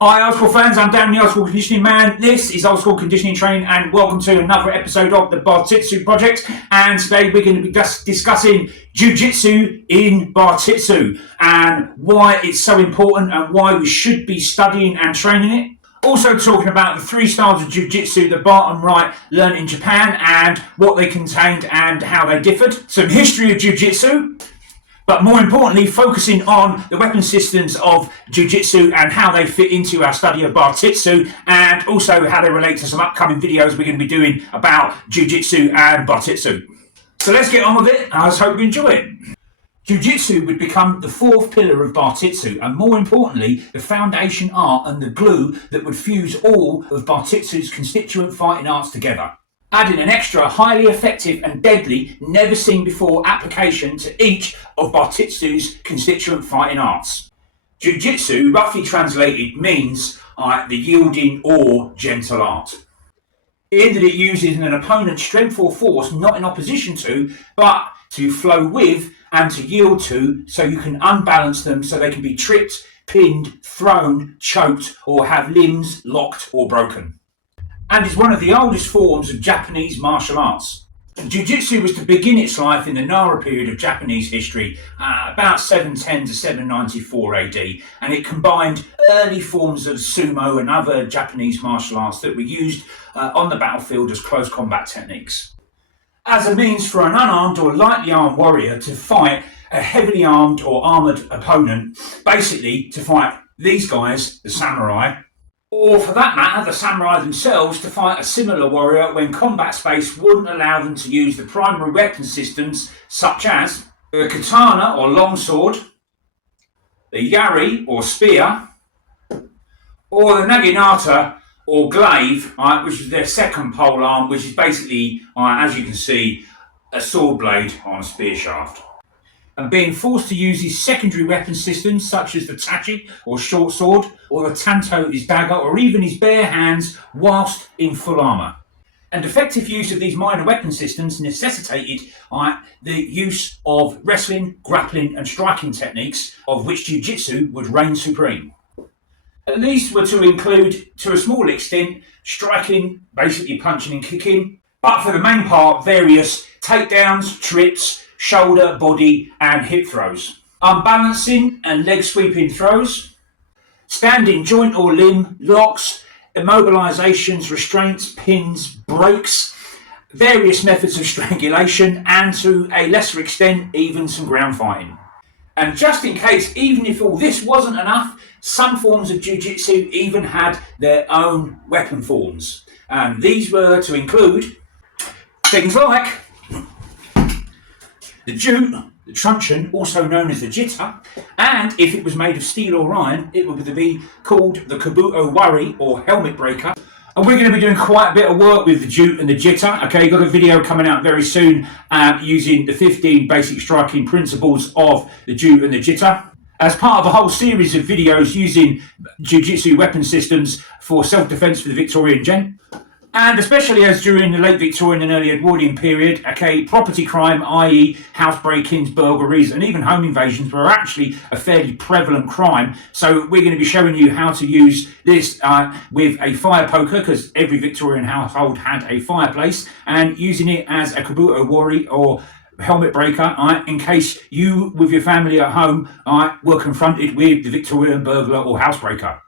Hi old school fans, I'm Dan the Old School Conditioning Man. This is Old School Conditioning Training and welcome to another episode of the Bartitsu Project. And today we're going to be discussing Jiu-Jitsu in Bartitsu and why it's so important and why we should be studying and training it. Also talking about the three styles of Jiu-Jitsu that Barton Wright learned in Japan and what they contained and how they differed. Some history of Jiu-Jitsu. But more importantly, focusing on the weapon systems of Jiu-Jitsu and how they fit into our study of Bartitsu, and also how they relate to some upcoming videos we're going to be doing about Jiu-Jitsu and Bartitsu. So let's get on with it, and I just hope you enjoy it. Jiu-Jitsu would become the fourth pillar of Bartitsu, and more importantly, the foundation art and the glue that would fuse all of Bartitsu's constituent fighting arts together, adding an extra highly effective and deadly, never seen before application to each of Bartitsu's constituent fighting arts. Jiu-Jitsu, roughly translated, means the yielding or gentle art, in that it uses an opponent's strength or force not in opposition to, but to flow with and to yield to, so you can unbalance them so they can be tripped, pinned, thrown, choked, or have limbs locked or broken, and is one of the oldest forms of Japanese martial arts. Jiu-Jitsu was to begin its life in the Nara period of Japanese history, about 710 to 794 AD, and it combined early forms of sumo and other Japanese martial arts that were used on the battlefield as close combat techniques, as a means for an unarmed or lightly armed warrior to fight a heavily armed or armoured opponent, basically to fight these guys, the samurai, or for that matter, the samurai themselves, to fight a similar warrior when combat space wouldn't allow them to use the primary weapon systems such as the katana or longsword, the yari or spear, or the naginata or glaive, which is their second pole arm, which is basically, as you can see, a sword blade on a spear shaft. And being forced to use his secondary weapon systems such as the tachi or short sword, or the tanto, his dagger, or even his bare hands whilst in full armour. And effective use of these minor weapon systems necessitated the use of wrestling, grappling and striking techniques, of which Jiu-Jitsu would reign supreme. And these were to include, to a small extent, striking, basically punching and kicking, but for the main part, various takedowns, trips, shoulder, body and hip throws, unbalancing and leg sweeping throws, standing joint or limb locks, immobilizations, restraints, pins, breaks, various methods of strangulation, and to a lesser extent even some ground fighting. And just in case, even if all this wasn't enough, some forms of Jiu-Jitsu even had their own weapon forms, and these were to include things like the jute, the truncheon, also known as the jitta, and if it was made of steel or iron, it would be called the kabuto wari or helmet breaker. And we're going to be doing quite a bit of work with the jute and the jitta. Okay, got a video coming out very soon using the 15 basic striking principles of the jute and the jitta, as part of a whole series of videos using Jiu-Jitsu weapon systems for self-defense for the Victorian gen. And especially as during the late Victorian and early Edwardian period, property crime, i.e. house break-ins, burglaries and even home invasions were actually a fairly prevalent crime. So we're going to be showing you how to use this with a fire poker, because every Victorian household had a fireplace, and using it as a kabuto wari or helmet breaker, in case you with your family at home were confronted with the Victorian burglar or housebreaker.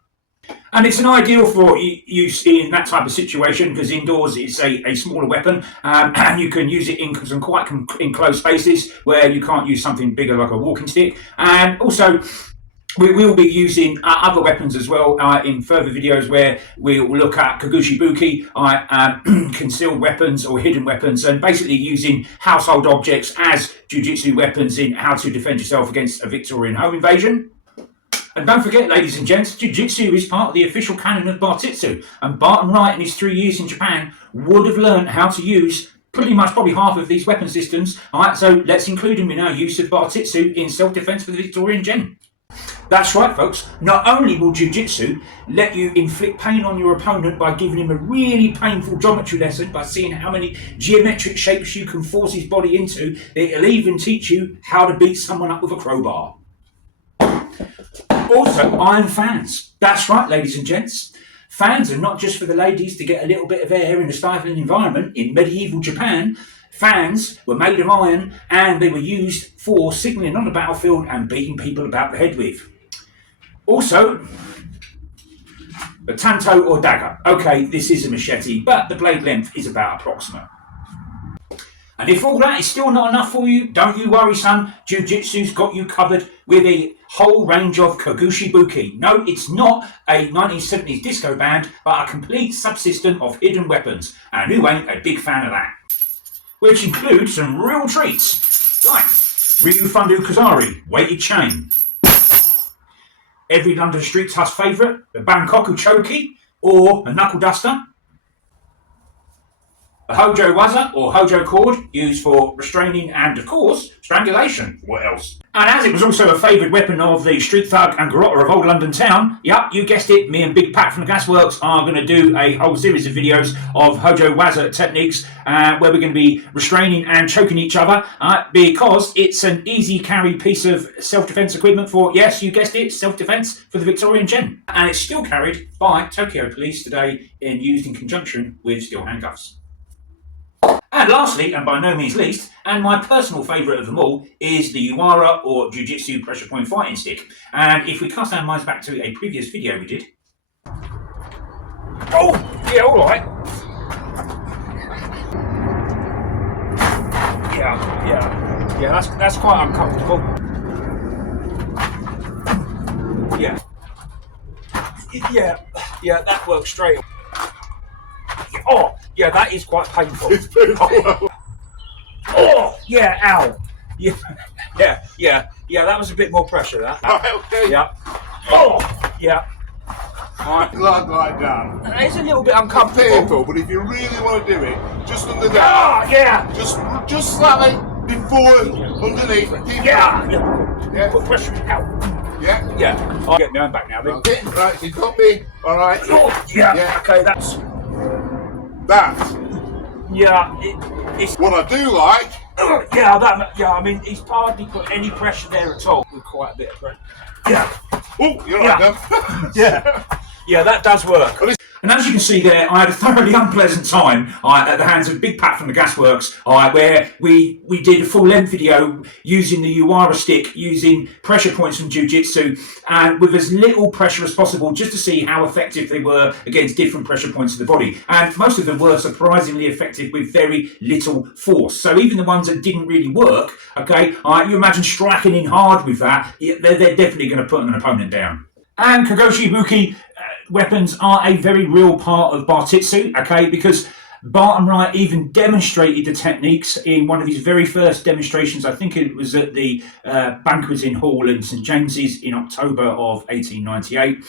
And it's an ideal for use in that type of situation, because indoors it's a smaller weapon, and you can use it in some quite enclosed spaces where you can't use something bigger like a walking stick. And also, we will be using other weapons as well in further videos, where we will look at kagushi buki, concealed weapons or hidden weapons, and basically using household objects as Jiu-Jitsu weapons in how to defend yourself against a Victorian home invasion. And don't forget, ladies and gents, Jiu-Jitsu is part of the official canon of Bartitsu, and Barton Wright in his 3 years in Japan would have learned how to use probably half of these weapon systems. So let's include him in our use of Bartitsu in self-defense for the Victorian gen. That's right, folks. Not only will Jiu-Jitsu let you inflict pain on your opponent by giving him a really painful geometry lesson by seeing how many geometric shapes you can force his body into, it'll even teach you how to beat someone up with a crowbar. Also, iron fans. That's right, ladies and gents. Fans are not just for the ladies to get a little bit of air in a stifling environment. In medieval Japan, fans were made of iron and they were used for signalling on the battlefield and beating people about the head with. Also, a tanto or dagger. Okay, this is a machete, but the blade length is about approximate. And if all that is still not enough for you, don't you worry, son. Jiu-Jitsu's got you covered with a whole range of Kogushibuki. No, it's not a 1970s disco band, but a complete subsystem of hidden weapons. And who ain't a big fan of that? Which includes some real treats, like Ryu Fundu Kazari, weighted chain. Every London street huss favourite, the Bangkoku Choki, or a knuckle duster. A Hojo Waza or Hojo cord used for restraining and, of course, strangulation. What else? And as it was also a favoured weapon of the street thug and garrotter of old London town, yep, you guessed it, me and Big Pat from the Gasworks are going to do a whole series of videos of Hojo Waza techniques where we're going to be restraining and choking each other because it's an easy carry piece of self-defense equipment for, yes, you guessed it, self-defense for the Victorian Gen. And it's still carried by Tokyo Police today and used in conjunction with steel handcuffs. And lastly, and by no means least, and my personal favourite of them all, is the Uwara or Jiu-Jitsu pressure point fighting stick. And if we cast our minds back to a previous video we did... Oh, yeah, alright. Yeah, that's quite uncomfortable. Yeah, that works straight. Oh, yeah, that is quite painful. It's painful. Oh, yeah, ow. Yeah, that was a bit more pressure, that. Okay. Yeah. Oh, yeah. Alright. Like that. It's a little bit uncomfortable. Painful, but if you really want to do it, just under there. Oh, yeah. Just slightly before, underneath. Keep Yeah. Put pressure out. Yeah. I'll get my own back now, then. Okay, right, so you got me. Alright. Oh, yeah. Okay, that's... That. Yeah, it's... What I do like... I mean, he's hardly put any pressure there at all. With quite a bit of pressure. Yeah. Oh, you're right Yeah. Yeah, that does work. And as you can see there, I had a thoroughly unpleasant time at the hands of Big Pat from the Gasworks, where we did a full-length video using the Uwara stick, using pressure points from Jiu-Jitsu, and with as little pressure as possible, just to see how effective they were against different pressure points of the body. And most of them were surprisingly effective with very little force. So even the ones that didn't really work, okay, you imagine striking in hard with that, they're definitely going to put an opponent down. And Kogoshibuki weapons are a very real part of Bartitsu, okay, because Barton Wright even demonstrated the techniques in one of his very first demonstrations. I think it was at the banqueting hall in St James's in October of 1898,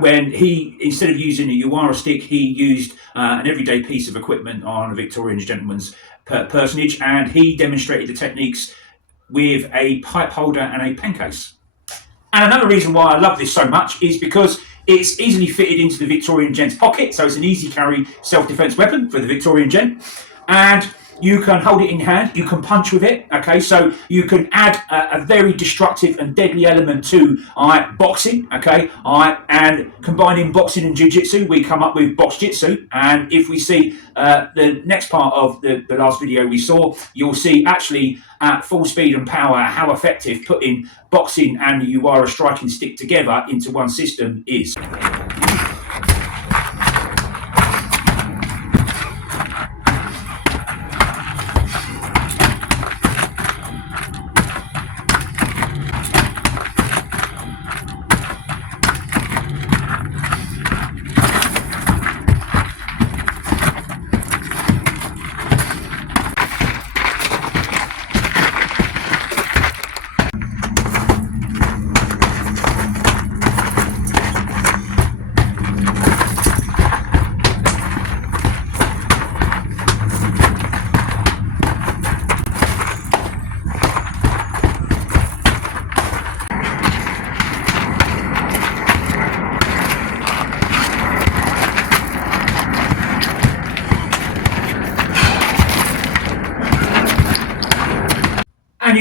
when he, instead of using a Uwara stick, he used an everyday piece of equipment on a Victorian gentleman's personage, and he demonstrated the techniques with a pipe holder and a pen case. And another reason why I love this so much is because it's easily fitted into the Victorian Gen's pocket, so it's an easy carry self-defense weapon for the Victorian Gen. And you can hold it in hand, you can punch with it, okay, so you can add a very destructive and deadly element to boxing, okay, and combining boxing and jiu-jitsu, we come up with box-jitsu. And if we see the next part of the last video we saw, you'll see actually at full speed and power how effective putting boxing and the Uwara striking stick together into one system is.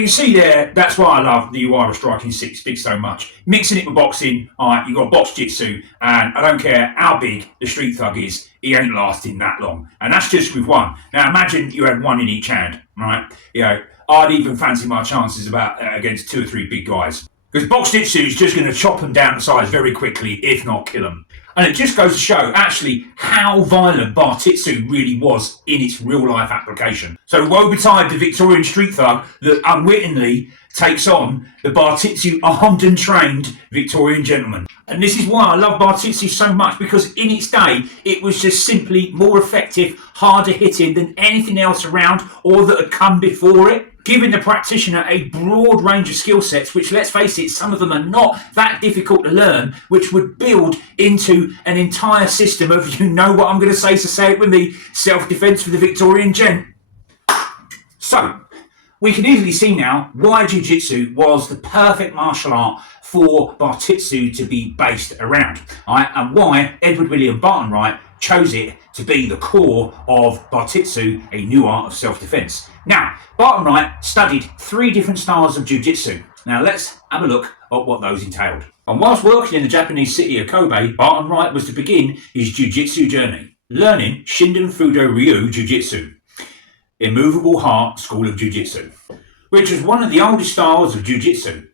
you see there, that's why I love the Uara striking stick so much. Mixing it with boxing, you've got box jitsu, and I don't care how big the street thug is, he ain't lasting that long. And that's just with one. Now imagine you had one in each hand, right? You know, I'd even fancy my chances against 2 or 3 big guys. Because box jitsu is just going to chop them down to size very quickly, if not kill them. And it just goes to show, actually, how violent Bartitsu really was in its real-life application. So woe betide the Victorian street thug that unwittingly takes on the Bartitsu armed and trained Victorian gentleman. And this is why I love Bartitsu so much, because in its day, it was just simply more effective, harder hitting than anything else around or that had come before it, giving the practitioner a broad range of skill sets, which, let's face it, some of them are not that difficult to learn, which would build into an entire system of, you know what I'm going to say, so say it with me, self-defense for the Victorian gent. So, we can easily see now why Jiu-Jitsu was the perfect martial art for Bartitsu to be based around, right? And why Edward William Barton Wright chose it to be the core of Bartitsu, a new art of self-defense. Now, Barton Wright studied 3 different styles of Jiu-Jitsu. Now, let's have a look at what those entailed. And whilst working in the Japanese city of Kobe, Barton Wright was to begin his Jiu-Jitsu journey, learning Shinden Fudo Ryu Jiu-Jitsu, Immovable Heart School of Jiu-Jitsu, which was one of the oldest styles of Jiu-Jitsu,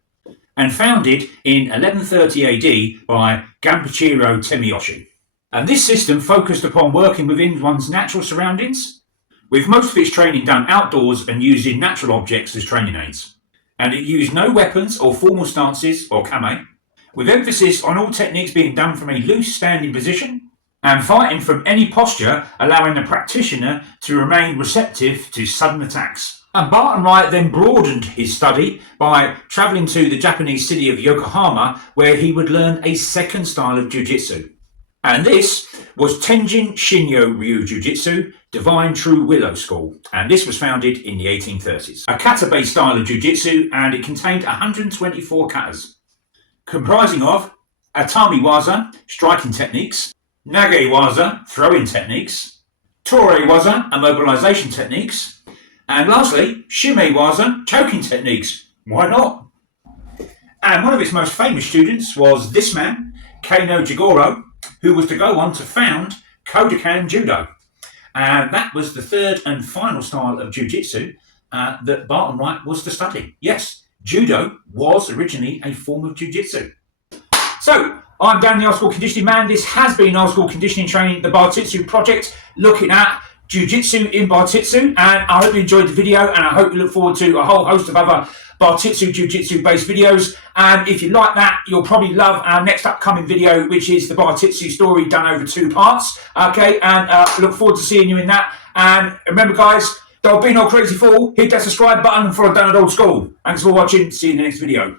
and founded in 1130 AD by Ganpachiro Temiyoshi. And this system focused upon working within one's natural surroundings, with most of its training done outdoors and using natural objects as training aids. And it used no weapons or formal stances or canne, with emphasis on all techniques being done from a loose standing position, and fighting from any posture, allowing the practitioner to remain receptive to sudden attacks. And Barton Wright then broadened his study by travelling to the Japanese city of Yokohama, where he would learn a second style of Jiu-Jitsu. And this was Tenjin Shinyo Ryu Jiu-Jitsu, Divine True Willow School. And this was founded in the 1830s. A kata-based style of Jiu-Jitsu, and it contained 124 katas, comprising of Atami Waza, striking techniques, Nage Waza, throwing techniques, Tore Waza, immobilization techniques, and lastly, Shime Waza, choking techniques. Why not? And one of its most famous students was this man, Keino Jigoro, who was to go on to found Kodokan Judo. And that was the 3rd and final style of Jiu-Jitsu that Barton Wright was to study. Yes, Judo was originally a form of Jiu-Jitsu. So, I'm Dan, the Old School Conditioning Man. This has been Old School Conditioning Training, the Bartitsu Project, looking at Jiu-Jitsu in Bartitsu. And I hope you enjoyed the video, and I hope you look forward to a whole host of other Bartitsu Jiu-Jitsu based videos. And if you like that, you'll probably love our next upcoming video, which is the Bartitsu story done over 2 parts. Okay, and look forward to seeing you in that. And remember, guys, don't be no crazy fool. Hit that subscribe button and follow Dan at Old School. Thanks for watching. See you in the next video.